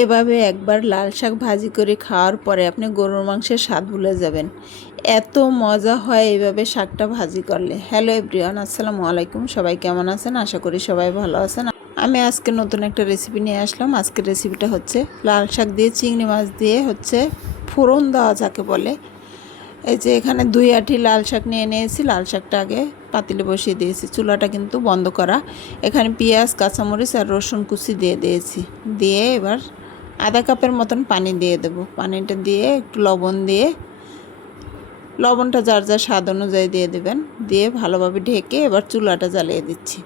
এভাবে একবার লাল শাক ভাজি করে খাওয়ার পরে আপনি গরুর মাংসের স্বাদ ভুলে যাবেন। এত মজা হয় এইভাবে শাকটা ভাজি করলে। হ্যালো এভরিওয়ান আসসালামু আলাইকুম। সবাই কেমন আছেন? আশা করি সবাই ভালো আছেন। আমি আজকে নতুন একটা রেসিপি নিয়ে আসলাম। আজকের রেসিপিটা হচ্ছে লাল শাক দিয়ে, চিংড়ি মাছ দিয়ে হচ্ছে ফোড়ন দেওয়া যাকে বলে। এই যে এখানে দুই আটি লাল শাক নিয়ে নিয়েছি। লাল শাকটা আগে পাতিলে বসিয়ে দিয়েছি। চুলাটা কিন্তু বন্ধ করা। এখানে পেঁয়াজ, কাঁচামরিচ আর রসুন কুচি দিয়ে দিয়েছি। দিয়ে এবার আধা কাপের মতন পানি দিয়ে দেব। পানিটা দিয়ে একটু লবণ দিয়ে, লবণটা যার যার স্বাদ অনুযায়ী দিয়ে দেবেন। দিয়ে ভালোভাবে ঢেকে এবার চুলাটা জ্বালিয়ে দিচ্ছি।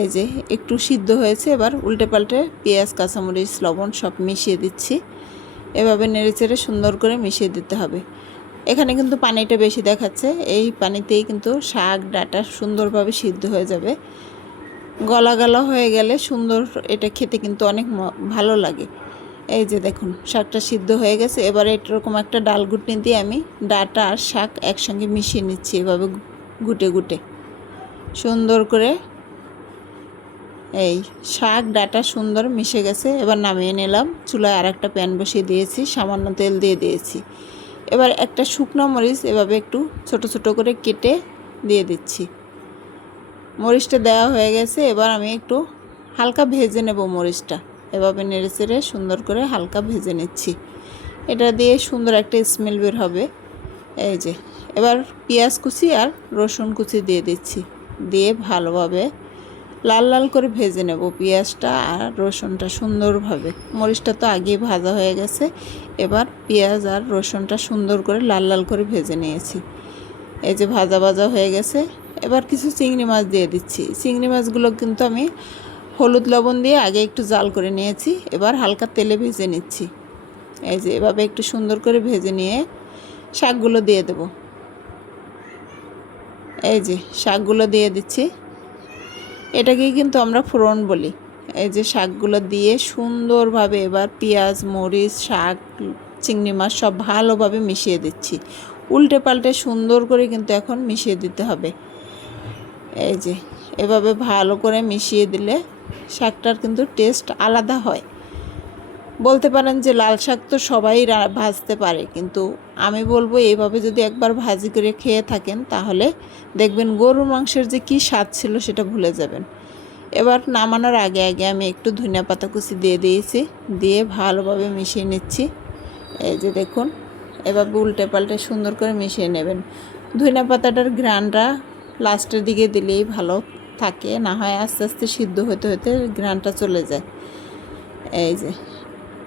এই যে একটু সিদ্ধ হয়েছে, এবার উল্টে পাল্টে পেঁয়াজ, কাঁচামরিচ, লবণ সব মিশিয়ে দিচ্ছি। এভাবে নেড়েচেড়ে সুন্দর করে মিশিয়ে দিতে হবে। এখানে কিন্তু পানিটা বেশি দেখাচ্ছে। এই পানিতেই কিন্তু শাক, ডাটা সুন্দরভাবে সিদ্ধ হয়ে যাবে। গলা গলা হয়ে গেলে সুন্দর, এটা খেতে কিন্তু অনেক ভালো লাগে। এই যে দেখুন, শাকটা সিদ্ধ হয়ে গেছে। এবারে এরকম একটা ডাল গুটনি দিয়ে আমি ডাটা আর শাক একসঙ্গে মিশিয়ে নিচ্ছি এভাবে গুটে গুটে সুন্দর করে এই শাক, ডাটা সুন্দর মিশে গেছে। এবার নামিয়ে নিলাম। চুলায় আর একটা প্যান বসিয়ে দিয়েছি, সামান্য তেল দিয়ে দিয়েছি। এবার একটা শুকনো মরিচ এভাবে একটু ছোট ছোট করে কেটে দিয়ে দিচ্ছি। মরিচটা দেওয়া হয়ে গেছে। এবার আমি একটু হালকা ভেজে নেব মরিচটা। এভাবে নেড়ে চেড়ে সুন্দর করে হালকা ভেজে নিচ্ছি। এটা দিয়ে সুন্দর একটা স্মেল বের হবে। এই যে, এবার পেঁয়াজ কুচি আর রসুন কুচি দিয়ে দিচ্ছি। দিয়ে ভালোভাবে লাল লাল করে ভেজে নেব পেঁয়াজটা আর রসুনটা সুন্দরভাবে। মরিচটা তো আগেই ভাজা হয়ে গেছে। এবার পেঁয়াজ আর রসুনটা সুন্দর করে লাল লাল করে ভেজে নিয়েছি। এই যে ভাজা ভাজা হয়ে গেছে। এবার কিছু চিংড়ি মাছ দিয়ে দিচ্ছি। চিংড়ি মাছগুলো কিন্তু আমি হলুদ লবণ দিয়ে আগে একটু জাল করে নিয়েছি, এবার হালকা তেলে ভেজে নিচ্ছি। এই যে এভাবে একটু সুন্দর করে ভেজে নিয়ে শাকগুলো দিয়ে দেব। এই যে শাকগুলো দিয়ে দিচ্ছি। এটাকেই কিন্তু আমরা ফোড়ন বলি। এই যে শাকগুলো দিয়ে সুন্দরভাবে এবার পেঁয়াজ, মরিচ, শাক, চিংড়ি মাছ সব ভালোভাবে মিশিয়ে দিচ্ছি। উল্টে পাল্টে সুন্দর করে কিন্তু এখন মিশিয়ে দিতে হবে। এই যে এভাবে ভালো করে মিশিয়ে দিলে শাকটার কিন্তু টেস্ট আলাদা হয়। বলতে পারেন যে লাল শাক তো সবাই ভাজতে পারে, কিন্তু আমি বলব এইভাবে যদি একবার ভাজি করে খেয়ে থাকেন, তাহলে দেখবেন গরুর মাংসের যে কী স্বাদ ছিল সেটা ভুলে যাবেন। এবার নামানোর আগে আগে আমি একটু ধনিয়া পাতা কুচি দিয়ে দিয়েছি, দিয়ে ভালোভাবে মিশিয়ে নিচ্ছি। এই যে দেখুন এভাবে উল্টে পাল্টে সুন্দর করে মিশিয়ে নেবেন। ধনিয়া পাতাটার ঘ্রাণটা লাস্টের দিকে দিলেই ভালো। থাকে, না হয় আস্তে আস্তে সিদ্ধ হতে হতে ঘ্রাণটা চলে যায়। এই যে,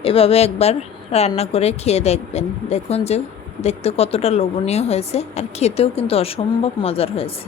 এভাবে একবার রান্না করে খেয়ে দেখবেন। দেখুন যে, দেখতে কতটা লোভনীয় হয়েছে, আর খেতেও কিন্তু অসম্ভব মজার হয়েছে।